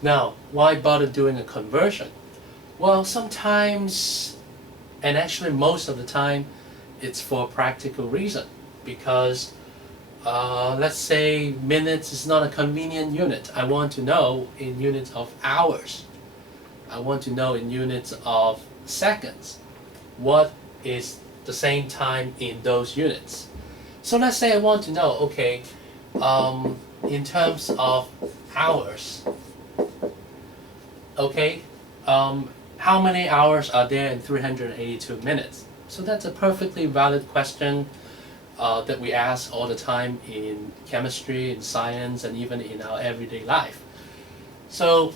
Now, why bother doing a conversion? Well, sometimes, and actually most of the time, it's for a practical reason. Because let's say minutes is not a convenient unit. I want to know in units of hours. I want to know in units of seconds. What is the same time in those units? So let's say I want to know, okay, in terms of hours, okay, how many hours are there in 382 minutes? So that's a perfectly valid question that we ask all the time in chemistry, in science, and even in our everyday life. So,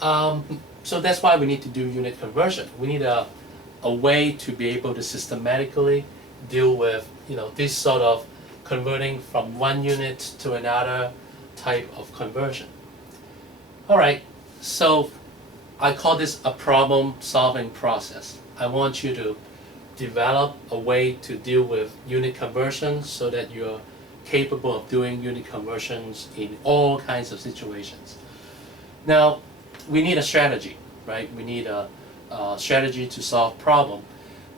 so that's why we need to do unit conversion. We need a way to be able to systematically deal with this sort of converting from one unit to another type of conversion. All right, so I call this a problem-solving process. I want you to develop a way to deal with unit conversions so that you're capable of doing unit conversions in all kinds of situations. Now, we need a strategy, right? We need a strategy to solve problem.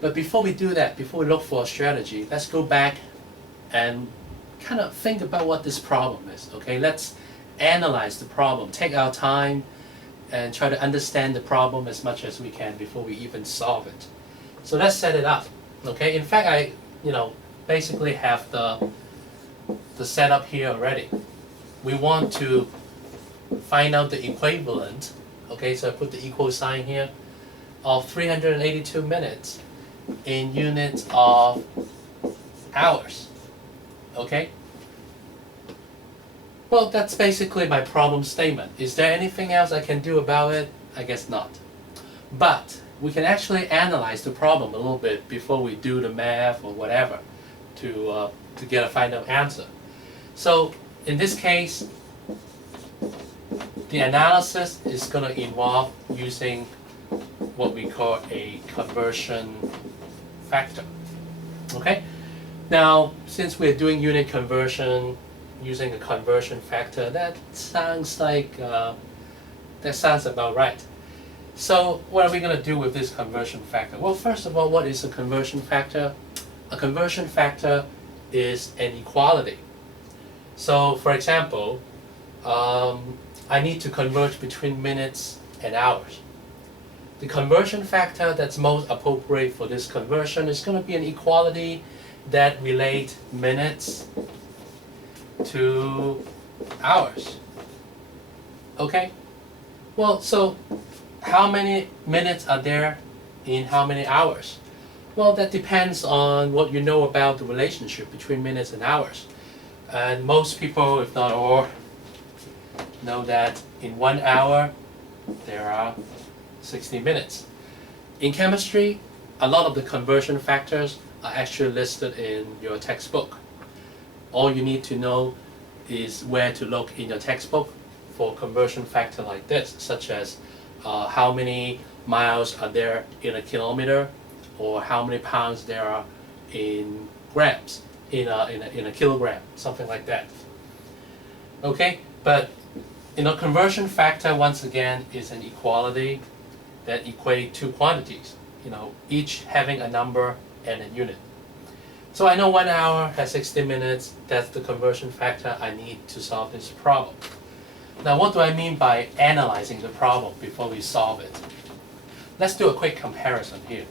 But before we do that, before we look for a strategy, let's go back and kind of think about what this problem is, okay? Let's analyze the problem, take our time, and try to understand the problem as much as we can before we even solve it. So let's set it up, okay? In fact, I, basically have the setup here already. We want to find out the equivalent, okay? So I put the equal sign here, of 382 minutes in units of hours, okay? Well, that's basically my problem statement. Is there anything else I can do about it? I guess not. But we can actually analyze the problem a little bit before we do the math or whatever to get a final answer. So in this case, the analysis is going to involve using what we call a conversion factor. Okay? Now, since we're doing unit conversion using a conversion factor, that sounds like that sounds about right. So what are we going to do with this conversion factor? Well, first of all, what is a conversion factor? A conversion factor is an equality. So for example, I need to convert between minutes and hours. The conversion factor that's most appropriate for this conversion is going to be an equality that relates minutes to hours. Okay? Well, so how many minutes are there in how many hours? Well, that depends on what you know about the relationship between minutes and hours. And most people, if not all, know that in 1 hour there are 60 minutes. In chemistry, a lot of the conversion factors are actually listed in your textbook. All you need to know is where to look in your textbook for a conversion factor like this, such as how many miles are there in a kilometer, or how many pounds there are in grams, in a kilogram, something like that. Okay, but conversion factor, once again, is an equality that equate two quantities, each having a number and a unit. So I know 1 hour has 60 minutes. That's the conversion factor I need to solve this problem. Now, what do I mean by analyzing the problem before we solve it? Let's do a quick comparison here.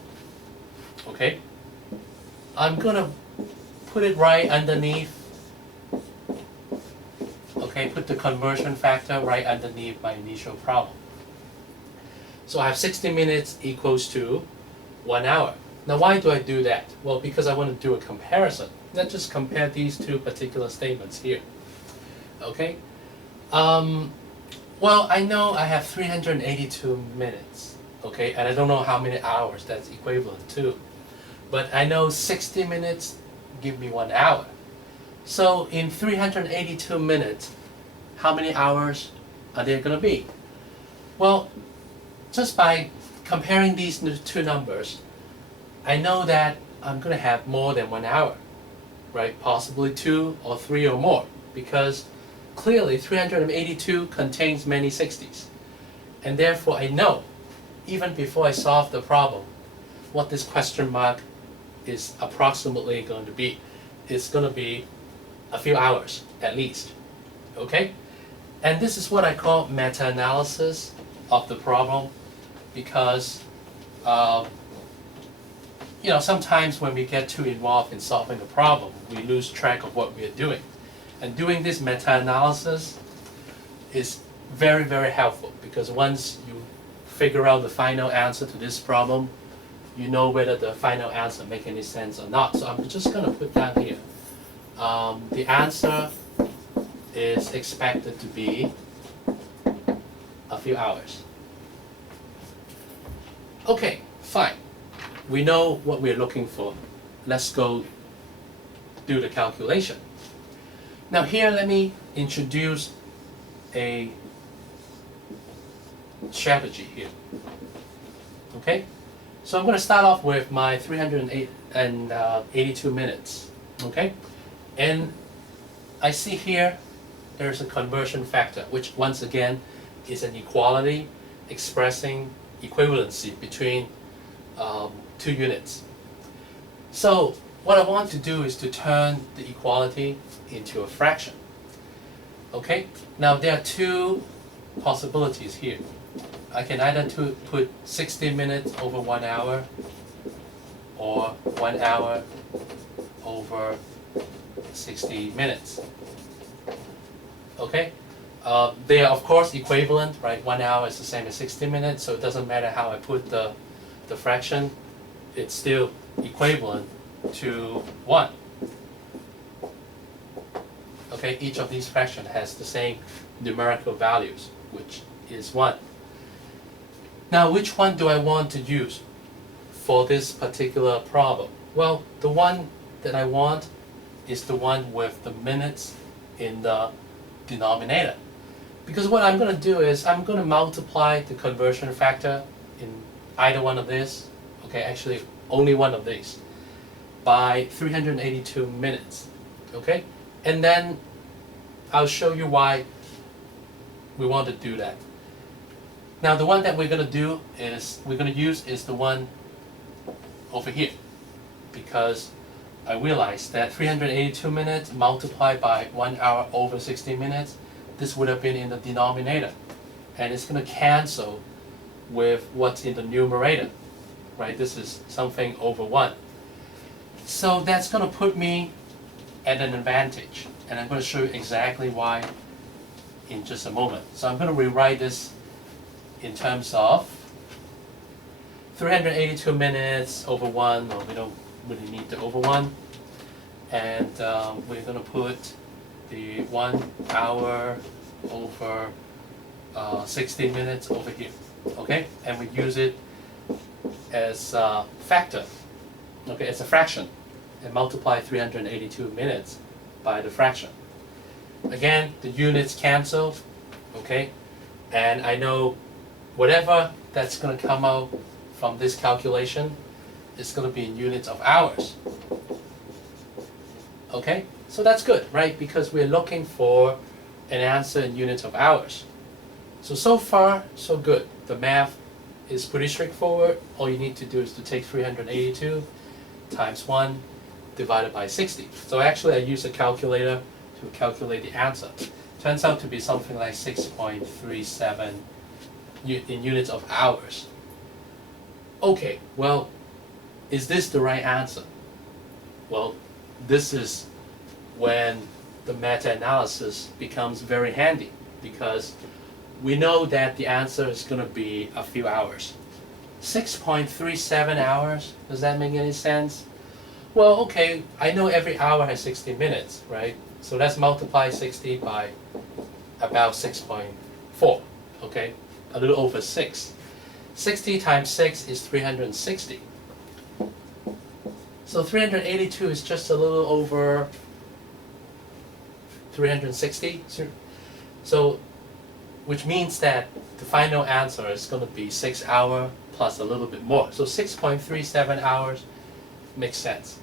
Okay? I'm going to put it right underneath. Okay, put the conversion factor right underneath my initial problem. So I have 60 minutes equals to 1 hour. Now, why do I do that? Well, because I want to do a comparison. Let's just compare these two particular statements here. Okay? Well, I know I have 382 minutes, okay? And I don't know how many hours that's equivalent to. But I know 60 minutes give me 1 hour. So in 382 minutes, how many hours are there going to be? Well, just by comparing these two numbers, I know that I'm going to have more than 1 hour, right? Possibly 2 or 3 or more, because clearly 382 contains many 60s. And therefore I know, even before I solve the problem, what this question mark is approximately going to be. It's going to be a few hours at least. Okay? And this is what I call meta-analysis of the problem, because sometimes when we get too involved in solving a problem, we lose track of what we are doing. And doing this meta-analysis is very, very helpful, because once you figure out the final answer to this problem, you know whether the final answer makes any sense or not. So I'm just going to put down here. The answer is expected to be a few hours. Okay, fine. We know what we're looking for. Let's go do the calculation. Now here, let me introduce a strategy here. Okay? So I'm going to start off with my 382 minutes. Okay? And I see here there's a conversion factor, which once again is an equality expressing equivalency between two units. So what I want to do is to turn the equality into a fraction. Okay? Now there are two possibilities here. I can either put 60 minutes over 1 hour, or 1 hour over 60 minutes. Okay? They are of course equivalent, right? 1 hour is the same as 60 minutes, so it doesn't matter how I put the fraction, it's still equivalent to 1. Okay, each of these fractions has the same numerical values, which is 1. Now, which one do I want to use for this particular problem? Well, the one that I want is the one with the minutes in the denominator. Because what I'm going to do is I'm going to multiply the conversion factor in either one of these, okay, actually only one of these, by 382 minutes, okay? And then I'll show you why we want to do that. Now the one that we're going to use is the one over here, because I realized that 382 minutes multiplied by 1 hour over 60 minutes, this would have been in the denominator, and it's going to cancel with what's in the numerator, right? This is something over 1. So that's going to put me at an advantage, and I'm going to show you exactly why in just a moment. So I'm going to rewrite this in terms of 382 minutes over 1, or we don't really need the over 1, and we're going to put the 1 hour over 60 minutes over here, okay? And we use it as a factor, okay, as a fraction, and multiply 382 minutes by the fraction. Again, the units cancel, okay? And I know whatever that's going to come out from this calculation is going to be in units of hours. Okay? So that's good, right? Because we're looking for an answer in units of hours. So far, so good. The math is pretty straightforward. All you need to do is to take 382 times 1 divided by 60. So actually I use a calculator to calculate the answer. Turns out to be something like 6.37 in units of hours. Okay, well, is this the right answer? Well, this is when the meta-analysis becomes very handy, because we know that the answer is going to be a few hours. 6.37 hours, does that make any sense? Well, okay, I know every hour has 60 minutes, right? So let's multiply 60 by about 6.4, okay? A little over 6. 60 times 6 is 360. So 382 is just a little over 360. So, which means that the final answer is going to be 6 hours plus a little bit more. So 6.37 hours makes sense.